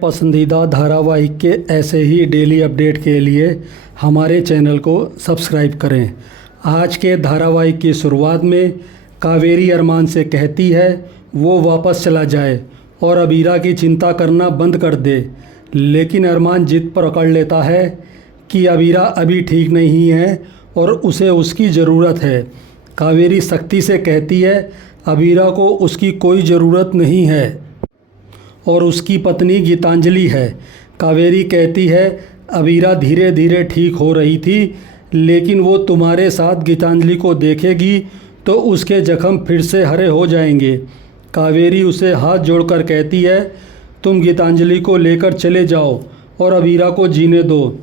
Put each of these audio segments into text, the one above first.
पसंदीदा धारावाहिक के ऐसे ही डेली अपडेट के लिए हमारे चैनल को सब्सक्राइब करें। आज के धारावाहिक की शुरुआत में कावेरी अरमान से कहती है वो वापस चला जाए और अबीरा की चिंता करना बंद कर दे, लेकिन अरमान जिद पकड़ लेता है कि अबीरा अभी ठीक नहीं है और उसे उसकी ज़रूरत है। कावेरी सख्ती से कहती है अबीरा को उसकी कोई ज़रूरत नहीं है और उसकी पत्नी गीतांजलि है। कावेरी कहती है अबीरा धीरे धीरे ठीक हो रही थी, लेकिन वो तुम्हारे साथ गीतांजलि को देखेगी तो उसके जख्म फिर से हरे हो जाएंगे। कावेरी उसे हाथ जोड़कर कहती है तुम गीतांजलि को लेकर चले जाओ और अबीरा को जीने दो।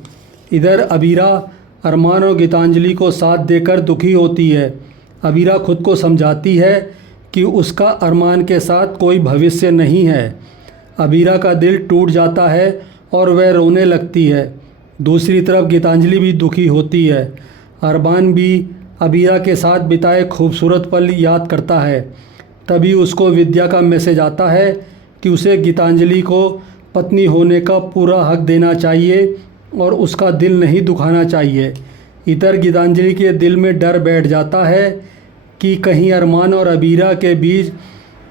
इधर अबीरा अरमान और गीतांजलि को साथ देकर दुखी होती है। अबीरा खुद को समझाती है कि उसका अरमान के साथ कोई भविष्य नहीं है। अबीरा का दिल टूट जाता है और वह रोने लगती है। दूसरी तरफ गीतांजलि भी दुखी होती है। अरमान भी अबीरा के साथ बिताए खूबसूरत पल याद करता है। तभी उसको विद्या का मैसेज आता है कि उसे गीतांजलि को पत्नी होने का पूरा हक देना चाहिए और उसका दिल नहीं दुखाना चाहिए। इधर गीतांजलि के दिल में डर बैठ जाता है कि कहीं अरमान और अबीरा के बीच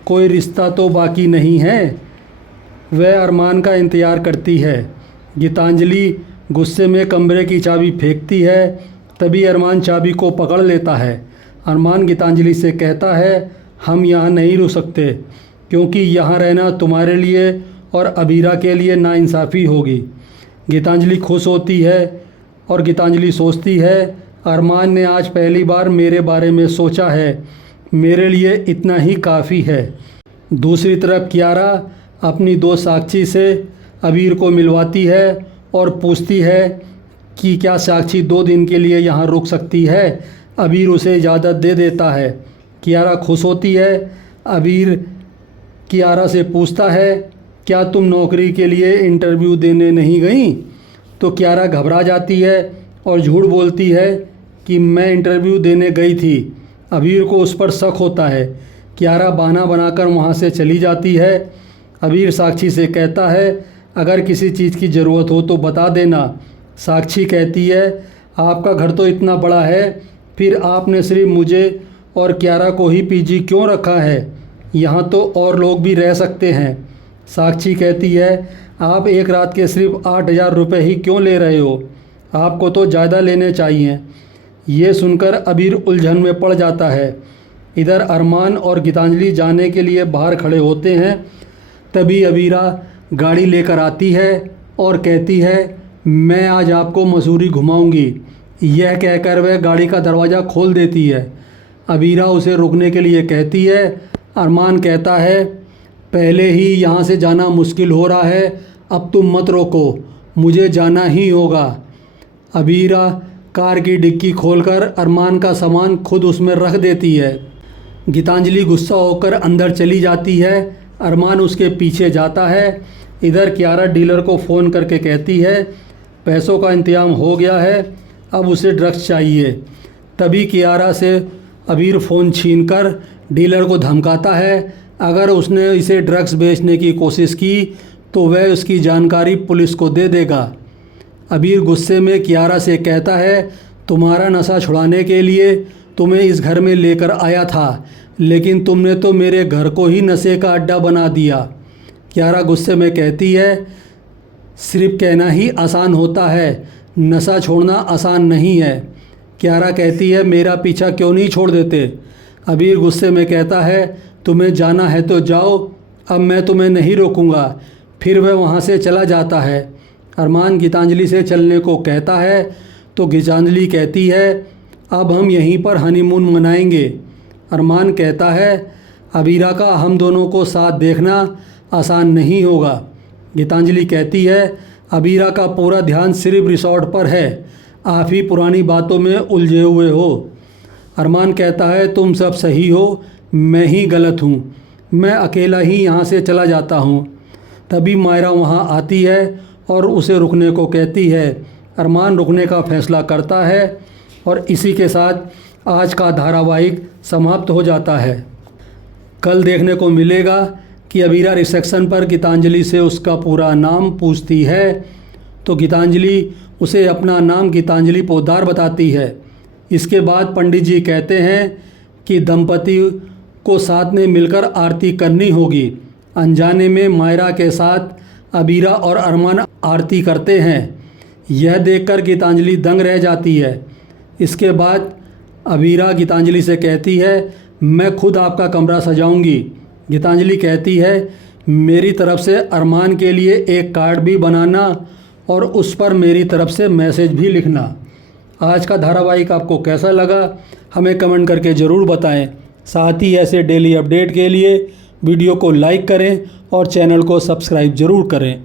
कोई रिश्ता तो बाकी नहीं है। वह अरमान का इंतज़ार करती है। गीतांजलि गुस्से में कमरे की चाबी फेंकती है। तभी अरमान चाबी को पकड़ लेता है। अरमान गीतांजलि से कहता है हम यहाँ नहीं रुक सकते, क्योंकि यहाँ रहना तुम्हारे लिए और अबीरा के लिए नाइंसाफ़ी होगी। गीतांजलि खुश होती है और गीतांजलि सोचती है अरमान ने आज पहली बार मेरे बारे में सोचा है, मेरे लिए इतना ही काफ़ी है। दूसरी तरफ कियारा अपनी दोस्त साक्षी से अबीर को मिलवाती है और पूछती है कि क्या साक्षी 2 दिन के लिए यहाँ रुक सकती है। अबीर उसे इजाज़त दे देता है। कियारा खुश होती है। अबीर कियारा से पूछता है क्या तुम नौकरी के लिए इंटरव्यू देने नहीं गई? तो कियारा घबरा जाती है और झूठ बोलती है कि मैं इंटरव्यू देने गई थी। अबीर को उस पर शक होता है। कियारा बहाना बनाकर वहाँ से चली जाती है। अबीर साक्षी से कहता है अगर किसी चीज़ की ज़रूरत हो तो बता देना। साक्षी कहती है आपका घर तो इतना बड़ा है, फिर आपने सिर्फ मुझे और कियारा को ही पीजी क्यों रखा है? यहाँ तो और लोग भी रह सकते हैं। साक्षी कहती है आप एक रात के सिर्फ 8,000 रुपये ही क्यों ले रहे हो? आपको तो ज़्यादा लेने चाहिए। ये सुनकर अबीर उलझन में पड़ जाता है। इधर अरमान और गीतांजलि जाने के लिए बाहर खड़े होते हैं। तभी अबीरा गाड़ी लेकर आती है और कहती है मैं आज आपको मसूरी घुमाऊंगी। यह कहकर वह गाड़ी का दरवाज़ा खोल देती है। अबीरा उसे रुकने के लिए कहती है। अरमान कहता है पहले ही यहाँ से जाना मुश्किल हो रहा है, अब तुम मत रोको, मुझे जाना ही होगा। अबीरा कार की डिक्की खोलकर अरमान का सामान खुद उसमें रख देती है। गीतांजलि गुस्सा होकर अंदर चली जाती है। अरमान उसके पीछे जाता है। इधर कियारा डीलर को फ़ोन करके कहती है पैसों का इंतजाम हो गया है, अब उसे ड्रग्स चाहिए। तभी कियारा से अबीर फ़ोन छीनकर डीलर को धमकाता है अगर उसने इसे ड्रग्स बेचने की कोशिश की तो वह उसकी जानकारी पुलिस को दे देगा। अबीर गुस्से में कियारा से कहता है तुम्हारा नशा छुड़ाने के लिए तुम्हें इस घर में लेकर आया था, लेकिन तुमने तो मेरे घर को ही नशे का अड्डा बना दिया। कियारा गुस्से में कहती है सिर्फ कहना ही आसान होता है, नशा छोड़ना आसान नहीं है। कियारा कहती है मेरा पीछा क्यों नहीं छोड़ देते? अबीर गुस्से में कहता है तुम्हें जाना है तो जाओ, अब मैं तुम्हें नहीं रोकूंगा। फिर वह वहाँ से चला जाता है। अरमान गीतांजलि से चलने को कहता है तो गीतांजलि कहती है अब हम यहीं पर हनीमून मनाएंगे। अरमान कहता है अबीरा का हम दोनों को साथ देखना आसान नहीं होगा। गीतांजलि कहती है अबीरा का पूरा ध्यान सिर्फ रिसॉर्ट पर है, आप ही पुरानी बातों में उलझे हुए हो। अरमान कहता है तुम सब सही हो, मैं ही गलत हूँ, मैं अकेला ही यहाँ से चला जाता हूँ। तभी मायरा वहाँ आती है और उसे रुकने को कहती है। अरमान रुकने का फैसला करता है और इसी के साथ आज का धारावाहिक समाप्त हो जाता है। कल देखने को मिलेगा कि अबीरा रिसेप्शन पर गीतांजलि से उसका पूरा नाम पूछती है तो गीतांजलि उसे अपना नाम गीतांजलि पोद्दार बताती है। इसके बाद पंडित जी कहते हैं कि दंपति को साथ में मिलकर आरती करनी होगी। अनजाने में मायरा के साथ अबीरा और अरमान आरती करते हैं। यह देखकर गीतांजलि दंग रह जाती है। इसके बाद अबीरा गीतांजलि से कहती है, मैं खुद आपका कमरा सजाऊंगी। गीतांजलि कहती है, मेरी तरफ से अरमान के लिए एक कार्ड भी बनाना और उस पर मेरी तरफ से मैसेज भी लिखना। आज का धारावाहिक आपको कैसा लगा हमें कमेंट करके ज़रूर बताएं। साथ ही ऐसे डेली अपडेट के लिए वीडियो को लाइक करें और चैनल को सब्सक्राइब ज़रूर करें।